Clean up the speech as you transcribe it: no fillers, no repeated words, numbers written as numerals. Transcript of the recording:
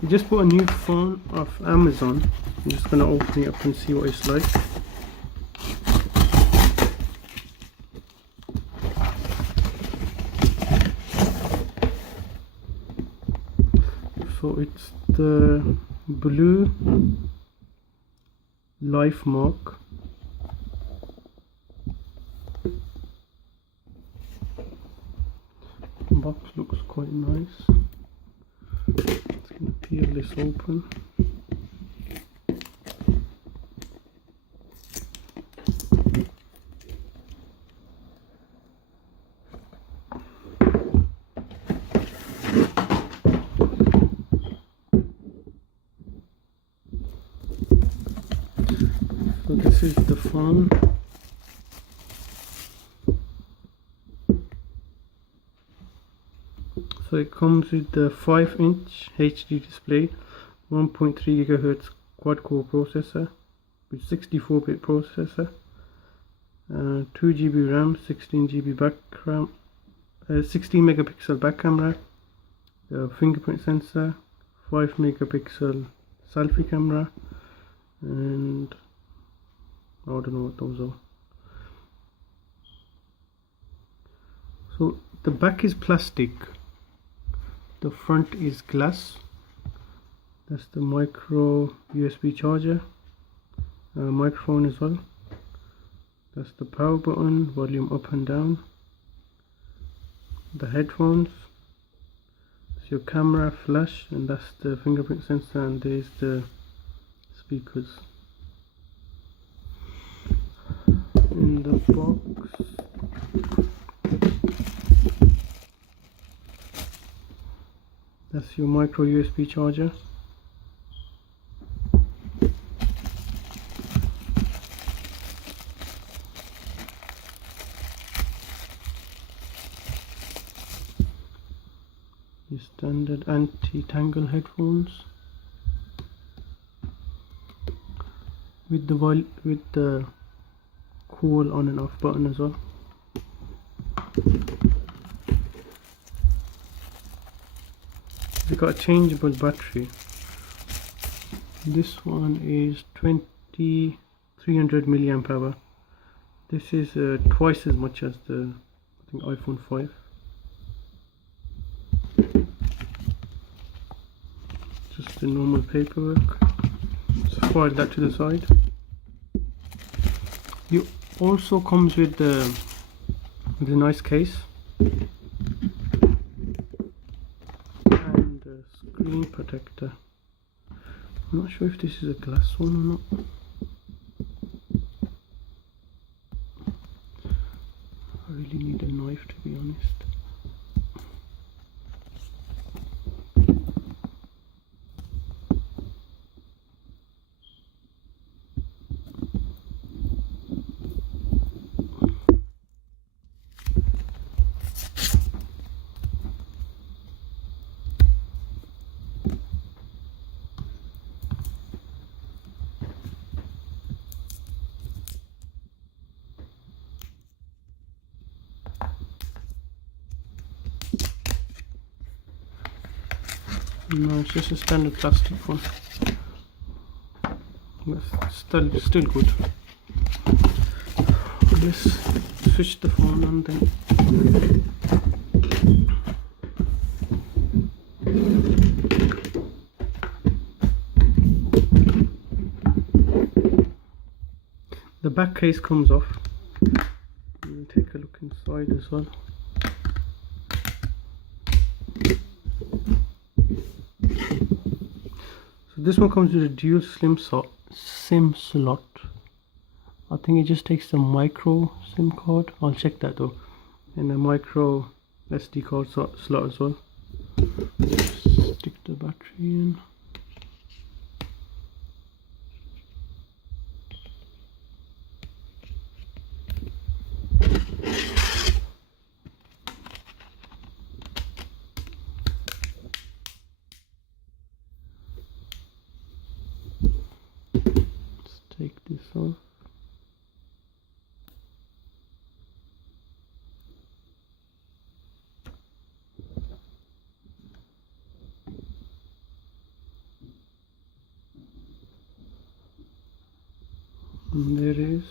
You just bought a new phone off Amazon. I'm just gonna open it up and see what it's like. So it's the blue Life Mark. The box looks quite nice. It's gonna peel this open. So this is the phone. So it comes with the 5-inch HD display, 1.3 GHz quad-core processor with 64-bit processor, 2 GB RAM, 16 GB back RAM, 16 megapixel back camera, fingerprint sensor, 5 megapixel selfie camera, and I don't know what those are. So the back is plastic, the front is glass. That's the micro USB charger, microphone as well. That's the power button, volume up and down. The headphones, it's your camera, flash, and that's the fingerprint sensor, and there's the speakers. In the box, that's your micro USB charger. Your standard anti-tangle headphones with the cool on and off button as well. It's got a changeable battery. This one is 2300 milliamp hour. This is twice as much as the iPhone 5. Just the normal paperwork. So file that to the side. You also comes with a nice case and a screen protector. I'm not sure if this is a glass one or not. I really need a knife, to be honest. No, it's just a standard plastic one. But still good. Let's switch the phone on then. The back case comes off. We'll take a look inside as well. So this one comes with a dual SIM slot. I think it just takes the micro SIM card. I'll check that though. And a micro SD card slot as well. Stick the battery in. Let's take this off. And there it is.